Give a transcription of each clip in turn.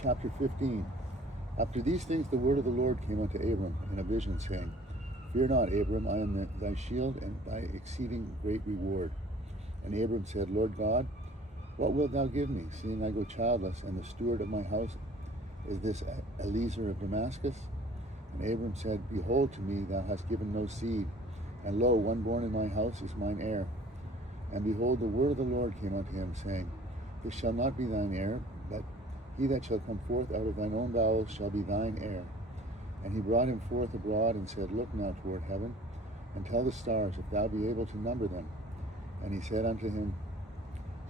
Chapter 15. After these things the word of the Lord came unto Abram in a vision, saying, Fear not, Abram, I am thy shield and thy exceeding great reward. And Abram said, Lord God, what wilt thou give me, seeing I go childless, and the steward of my house is this Eliezer of Damascus? And Abram said, Behold, to me thou hast given no seed, and lo, one born in my house is mine heir. And behold, the word of the Lord came unto him, saying, This shall not be thine heir, but he that shall come forth out of thine own bowels shall be thine heir. And he brought him forth abroad, and said, Look now toward heaven, and tell the stars, if thou be able to number them. And he said unto him,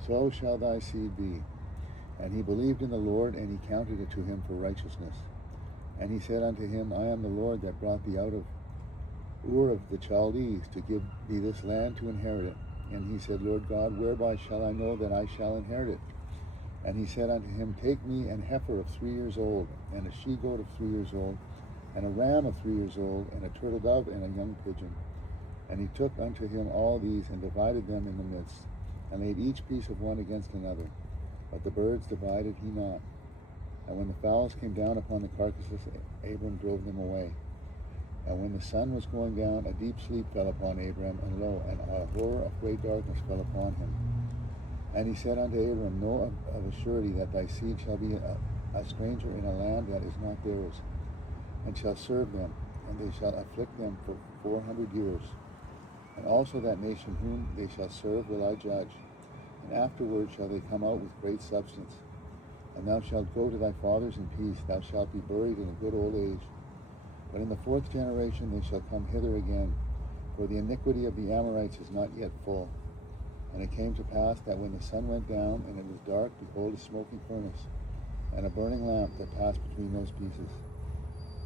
So shall thy seed be. And he believed in the Lord, and he counted it to him for righteousness. And he said unto him, I am the Lord that brought thee out of Ur of the Chaldees, to give thee this land to inherit it. And he said, Lord God, whereby shall I know that I shall inherit it? And he said unto him, Take me an heifer of 3 years old, and a she-goat of 3 years old, and a ram of 3 years old, and a turtle dove, and a young pigeon. And he took unto him all these, and divided them in the midst, and laid each piece of one against another. But the birds divided he not. And when the fowls came down upon the carcasses, Abram drove them away. And when the sun was going down, a deep sleep fell upon Abram, and lo, and a horror of great darkness fell upon him. And he said unto Abram, Know of a surety that thy seed shall be a stranger in a land that is not theirs, and shall serve them, and they shall afflict them for 400 years. And also that nation whom they shall serve will I judge, and afterward shall they come out with great substance. And thou shalt go to thy fathers in peace, thou shalt be buried in a good old age. But in the 4th generation they shall come hither again, for the iniquity of the Amorites is not yet full. And it came to pass that when the sun went down, and it was dark, behold, a smoking furnace, and a burning lamp that passed between those pieces.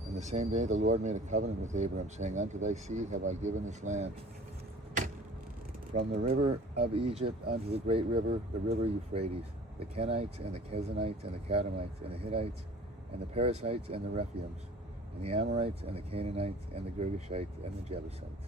And the same day the Lord made a covenant with Abram, saying, Unto thy seed have I given this land, from the river of Egypt unto the great river, the river Euphrates, the Kenites, and the Kezanites, and the Kadamites, and the Hittites, and the Perizzites, and the Rephaims, and the Amorites, and the Canaanites, and the Girgashites, and the Jebusites.